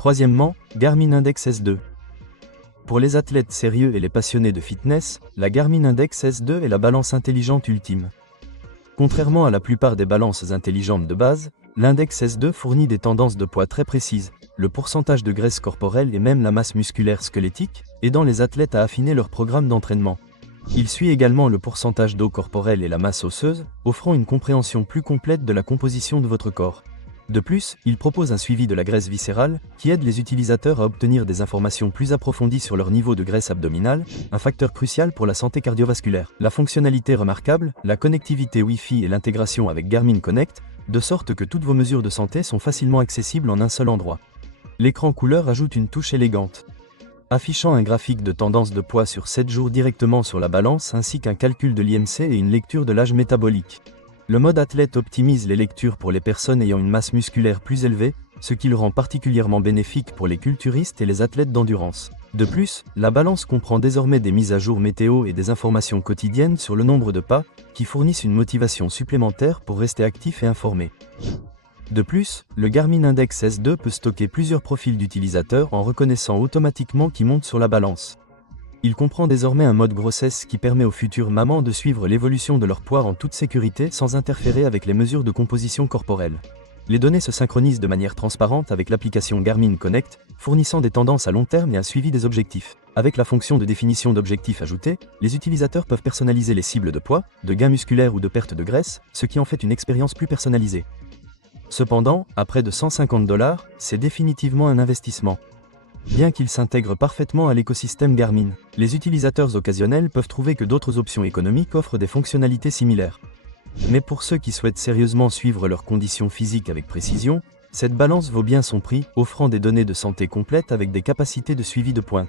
Troisièmement, Garmin Index S2. Pour les athlètes sérieux et les passionnés de fitness, la Garmin Index S2 est la balance intelligente ultime. Contrairement à la plupart des balances intelligentes de base, l'index S2 fournit des tendances de poids très précises, le pourcentage de graisse corporelle et même la masse musculaire squelettique, aidant les athlètes à affiner leur programme d'entraînement. Il suit également le pourcentage d'eau corporelle et la masse osseuse, offrant une compréhension plus complète de la composition de votre corps. De plus, il propose un suivi de la graisse viscérale, qui aide les utilisateurs à obtenir des informations plus approfondies sur leur niveau de graisse abdominale, un facteur crucial pour la santé cardiovasculaire. La fonctionnalité remarquable, la connectivité Wi-Fi et l'intégration avec Garmin Connect, de sorte que toutes vos mesures de santé sont facilement accessibles en un seul endroit. L'écran couleur ajoute une touche élégante, affichant un graphique de tendance de poids sur 7 jours directement sur la balance ainsi qu'un calcul de l'IMC et une lecture de l'âge métabolique. Le mode athlète optimise les lectures pour les personnes ayant une masse musculaire plus élevée, ce qui le rend particulièrement bénéfique pour les culturistes et les athlètes d'endurance. De plus, la balance comprend désormais des mises à jour météo et des informations quotidiennes sur le nombre de pas, qui fournissent une motivation supplémentaire pour rester actif et informé. De plus, le Garmin Index S2 peut stocker plusieurs profils d'utilisateurs en reconnaissant automatiquement qui monte sur la balance. Il comprend désormais un mode grossesse qui permet aux futures mamans de suivre l'évolution de leur poids en toute sécurité sans interférer avec les mesures de composition corporelle. Les données se synchronisent de manière transparente avec l'application Garmin Connect, fournissant des tendances à long terme et un suivi des objectifs. Avec la fonction de définition d'objectifs ajoutée, les utilisateurs peuvent personnaliser les cibles de poids, de gain musculaire ou de perte de graisse, ce qui en fait une expérience plus personnalisée. Cependant, à près de 150 $, c'est définitivement un investissement. Bien qu'il s'intègre parfaitement à l'écosystème Garmin, les utilisateurs occasionnels peuvent trouver que d'autres options économiques offrent des fonctionnalités similaires. Mais pour ceux qui souhaitent sérieusement suivre leurs conditions physiques avec précision, cette balance vaut bien son prix, offrant des données de santé complètes avec des capacités de suivi de pointe.